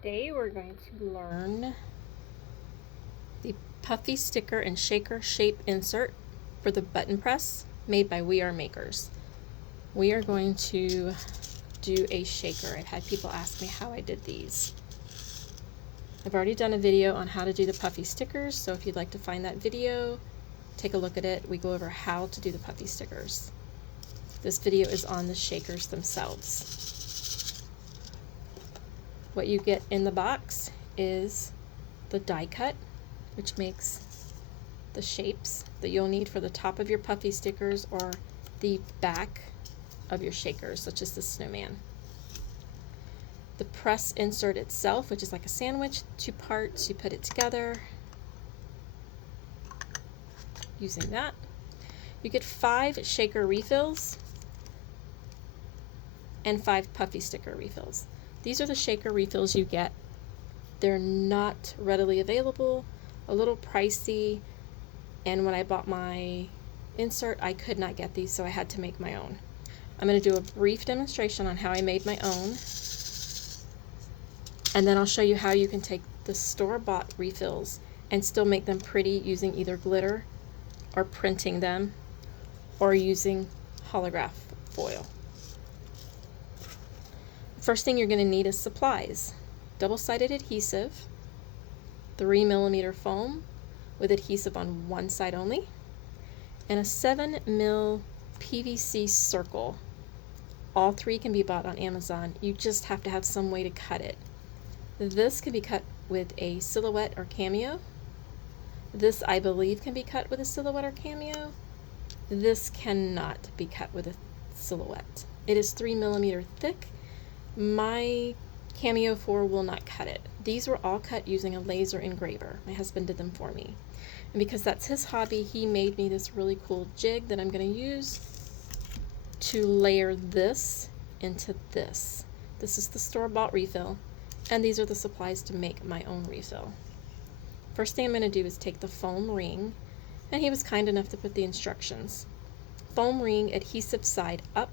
Today we're going to learn the puffy sticker and shaker shape insert for the button press made by We Are Makers. We are going to do a shaker. I've had people ask me how I did these. I've already done a video on how to do the puffy stickers, so if you'd like to find that video, take a look at it. We go over how to do the puffy stickers. This video is on the shakers themselves. What you get in the box is the die cut, which makes the shapes that you'll need for the top of your puffy stickers or the back of your shakers, such as the snowman. The press insert itself, which is like a sandwich, 2 parts, you put it together using that. You get 5 shaker refills and 5 puffy sticker refills. These are the shaker refills you get. They're not readily available, a little pricey, and when I bought my insert, I could not get these, so I had to make my own. I'm going to do a brief demonstration on how I made my own, and then I'll show you how you can take the store-bought refills and still make them pretty using either glitter or printing them or using holograph foil. First thing you're going to need is supplies. Double-sided adhesive, 3mm foam with adhesive on one side only, and a 7mm PVC circle. All 3 can be bought on Amazon. You just have to have some way to cut it. This can be cut with a silhouette or cameo. This, I believe, can be cut with a silhouette or cameo. This cannot be cut with a silhouette. It is 3mm thick. My Cameo 4 will not cut it. These were all cut using a laser engraver. My husband did them for me. And because that's his hobby, he made me this really cool jig that I'm going to use to layer this into this. This is the store-bought refill, and these are the supplies to make my own refill. First thing I'm going to do is take the foam ring, and he was kind enough to put the instructions. Foam ring, adhesive side up,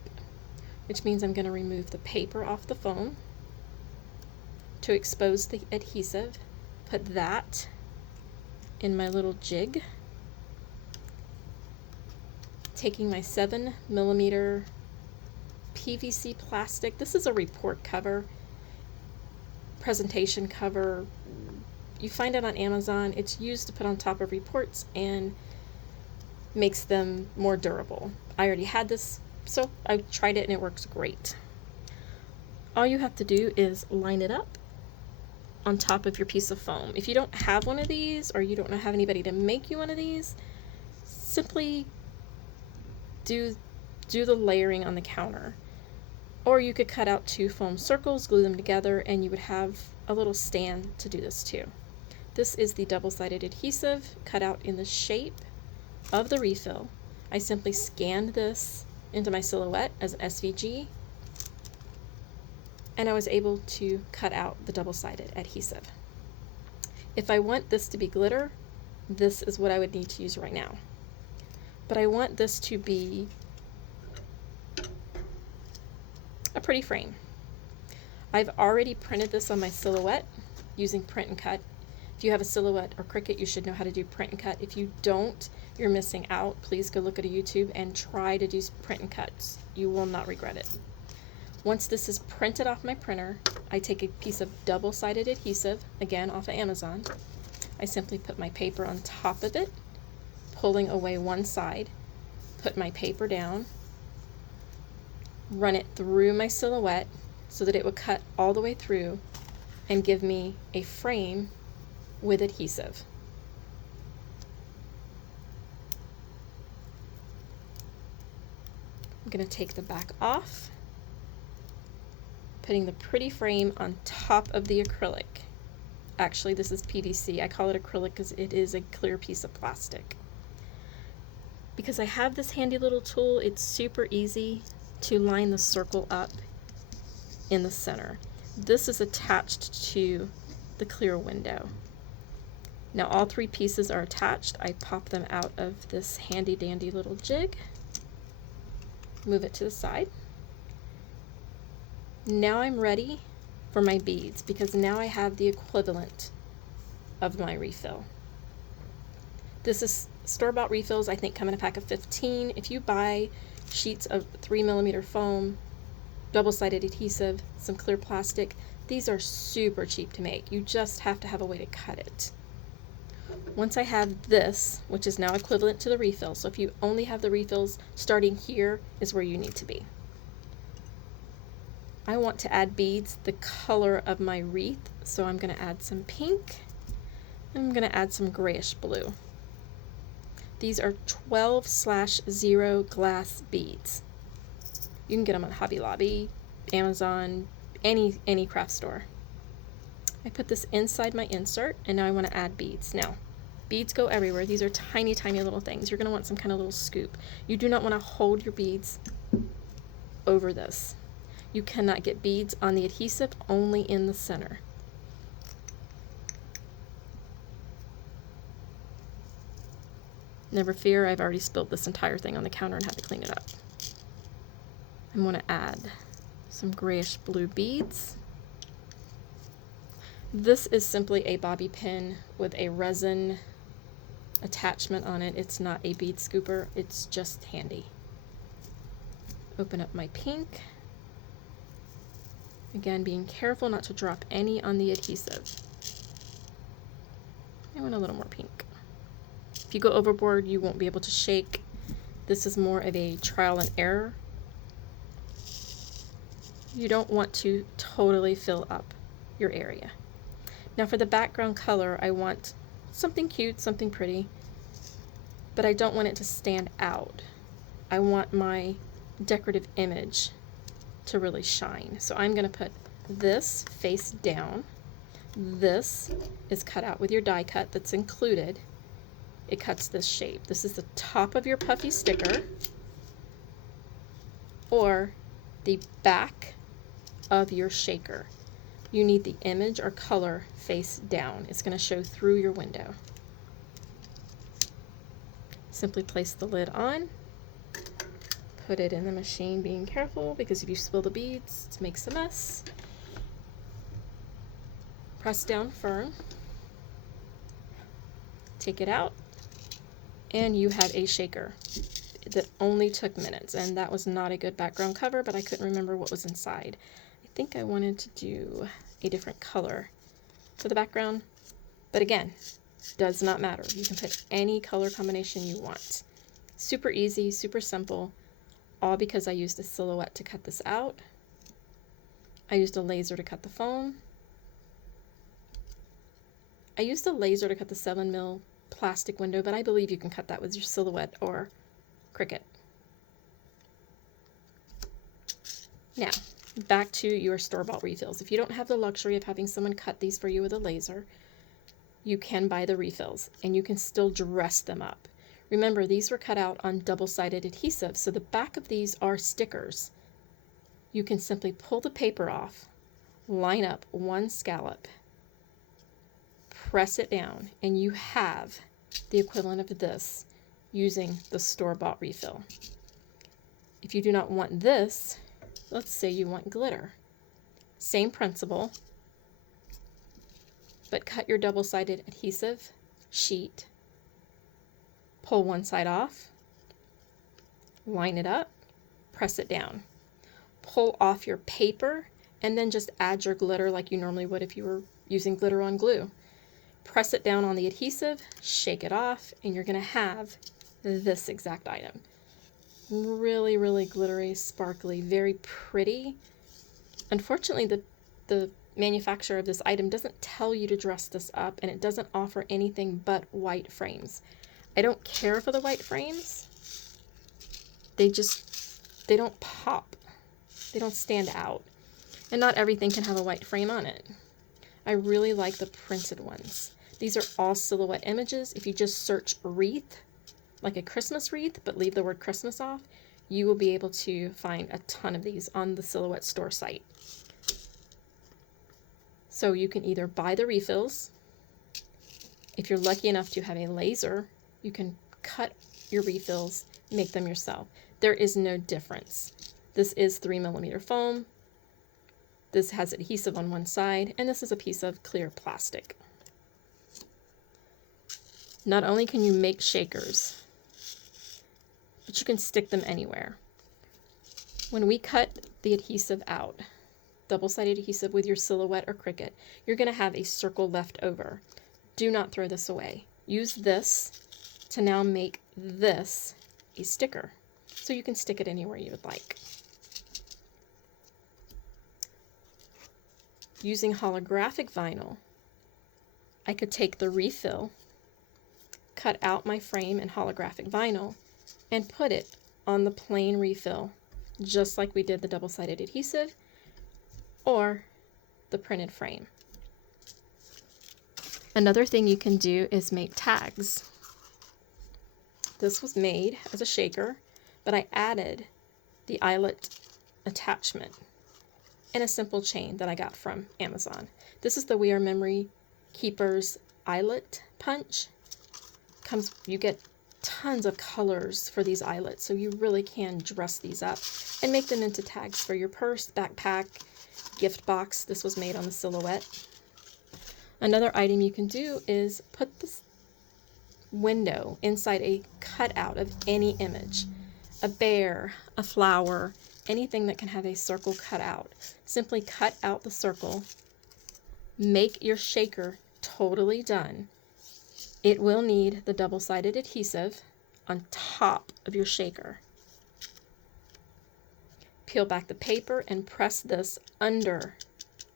which means I'm going to remove the paper off the foam to expose the adhesive. Put that in my little jig. Taking my 7mm PVC plastic. This is a report cover, presentation cover. You find it on Amazon. It's used to put on top of reports and makes them more durable. I already had this, so I tried it and it works great. All you have to do is line it up on top of your piece of foam. If you don't have one of these, or you don't have anybody to make you one of these, simply do the layering on the counter. Or you could cut out 2 foam circles, glue them together, and you would have a little stand to do this too. This is the double-sided adhesive cut out in the shape of the refill. I simply scanned this into my silhouette as SVG, and I was able to cut out the double-sided adhesive. If I want this to be glitter, this is what I would need to use right now. But I want this to be a pretty frame. I've already printed this on my silhouette using print and cut. If you have a silhouette or Cricut, you should know how to do print and cut. If you don't, you're missing out. Please go look at a YouTube and try to do print and cuts. You will not regret it. Once this is printed off my printer, I take a piece of double-sided adhesive, again off of Amazon. I simply put my paper on top of it, pulling away one side, put my paper down, run it through my silhouette so that it would cut all the way through and give me a frame with adhesive. I'm going to take the back off, putting the pretty frame on top of the acrylic. Actually, this is PVC. I call it acrylic because it is a clear piece of plastic. Because I have this handy little tool, it's super easy to line the circle up in the center. This is attached to the clear window. Now all 3 pieces are attached. I pop them out of this handy dandy little jig, move it to the side. Now I'm ready for my beads, because now I have the equivalent of my refill. This is store-bought refills, I think come in a pack of 15. If you buy sheets of 3mm foam, double-sided adhesive, some clear plastic, these are super cheap to make. You just have to have a way to cut it. Once I have this, which is now equivalent to the refill, so if you only have the refills, starting here is where you need to be. I want to add beads the color of my wreath, so I'm going to add some pink, and I'm going to add some grayish blue. These are 12/0 glass beads. You can get them on Hobby Lobby, Amazon, any craft store. I put this inside my insert, and now I want to add beads. Now, beads go everywhere. These are tiny, tiny little things. You're going to want some kind of little scoop. You do not want to hold your beads over this. You cannot get beads on the adhesive, only in the center. Never fear, I've already spilled this entire thing on the counter and had to clean it up. I'm going to add some grayish blue beads. This is simply a bobby pin with a resin attachment on it. It's not a bead scooper, it's just handy. Open up my pink. Again, being careful not to drop any on the adhesive. I want a little more pink. If you go overboard, you won't be able to shake. This is more of a trial and error. You don't want to totally fill up your area. Now for the background color, I want something cute, something pretty, but I don't want it to stand out. I want my decorative image to really shine. So I'm going to put this face down. This is cut out with your die cut that's included. It cuts this shape. This is the top of your puffy sticker, or the back of your shaker. You need the image or color face down. It's going to show through your window. Simply place the lid on, put it in the machine, being careful because if you spill the beads, it makes a mess. Press down firm, take it out, and you have a shaker that only took minutes, and that was not a good background cover, but I couldn't remember what was inside. I think I wanted to do a different color for the background, but again, does not matter. You can put any color combination you want. Super easy, super simple, all because I used a silhouette to cut this out. I used a laser to cut the foam. I used a laser to cut the 7mm plastic window, but I believe you can cut that with your silhouette or Cricut. Now, back to your store-bought refills. If you don't have the luxury of having someone cut these for you with a laser, you can buy the refills, and you can still dress them up. Remember, these were cut out on double-sided adhesive, so the back of these are stickers. You can simply pull the paper off, line up one scallop, press it down, and you have the equivalent of this using the store-bought refill. If you do not want this, let's say you want glitter. Same principle, but cut your double-sided adhesive sheet, pull one side off, line it up, press it down. Pull off your paper, and then just add your glitter like you normally would if you were using glitter on glue. Press it down on the adhesive, shake it off, and you're going to have this exact item. Really, really glittery, sparkly, very pretty. Unfortunately, the manufacturer of this item doesn't tell you to dress this up, and it doesn't offer anything but white frames. I don't care for the white frames. They don't pop. They don't stand out. And not everything can have a white frame on it. I really like the printed ones. These are all silhouette images. If you just search wreath, like a Christmas wreath, but leave the word Christmas off, you will be able to find a ton of these on the Silhouette store site. So you can either buy the refills. If you're lucky enough to have a laser, you can cut your refills, make them yourself. There is no difference. This is 3mm foam. This has adhesive on one side, and this is a piece of clear plastic. Not only can you make shakers, but you can stick them anywhere. When we cut the adhesive out, double-sided adhesive with your Silhouette or Cricut, you're going to have a circle left over. Do not throw this away. Use this to now make this a sticker, so you can stick it anywhere you would like. Using holographic vinyl, I could take the refill, cut out my frame in holographic vinyl, and put it on the plain refill, just like we did the double-sided adhesive or the printed frame. Another thing you can do is make tags. This was made as a shaker, but I added the eyelet attachment in a simple chain that I got from Amazon. This is the We Are Memory Keepers eyelet punch. You get tons of colors for these eyelets, so you really can dress these up and make them into tags for your purse, backpack, gift box. This was made on the Silhouette. Another item you can do is put this window inside a cutout of any image, a bear, a flower, anything that can have a circle cut out. Simply cut out the circle, make your shaker totally done. It will need the double-sided adhesive on top of your shaker. Peel back the paper and press this under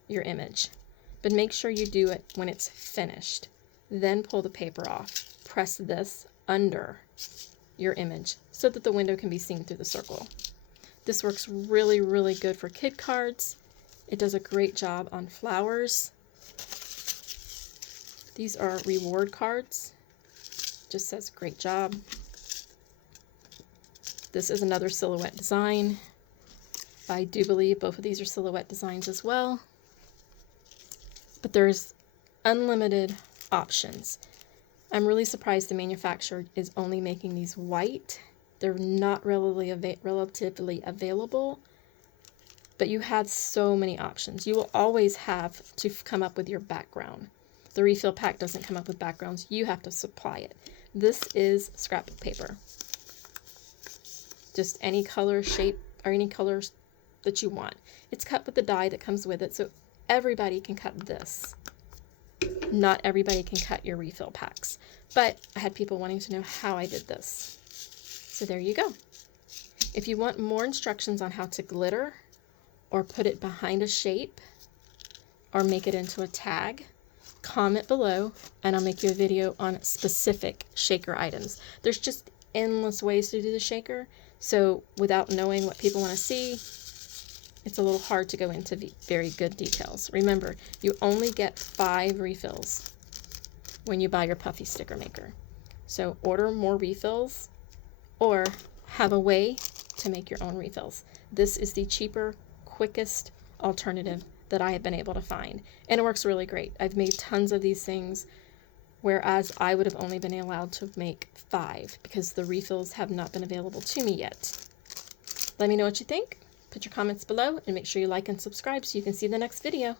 your image, but make sure you do it when it's finished. Then pull the paper off. Press this under your image so that the window can be seen through the circle. This works really, really good for kid cards. It does a great job on flowers. These are reward cards. Just says great job. This is another Silhouette design. I do believe both of these are Silhouette designs as well. But there's unlimited options. I'm really surprised the manufacturer is only making these white. They're not relatively available, but you have so many options. You will always have to come up with your background. The refill pack doesn't come up with backgrounds. You have to supply it. This is scrapbook paper. Just any color, shape, or any colors that you want. It's cut with the die that comes with it, so everybody can cut this. Not everybody can cut your refill packs, but I had people wanting to know how I did this. So there you go. If you want more instructions on how to glitter or put it behind a shape or make it into a tag, comment below and I'll make you a video on specific shaker items. There's just endless ways to do the shaker, so without knowing what people want to see, it's a little hard to go into very good details. Remember, you only get 5 refills when you buy your puffy sticker maker. So order more refills or have a way to make your own refills. This is the cheaper, quickest alternative that I have been able to find, and it works really great. I've made tons of these things, whereas I would have only been allowed to make 5 because the refills have not been available to me yet. Let me know what you think. Put your comments below and make sure you like and subscribe so you can see the next video.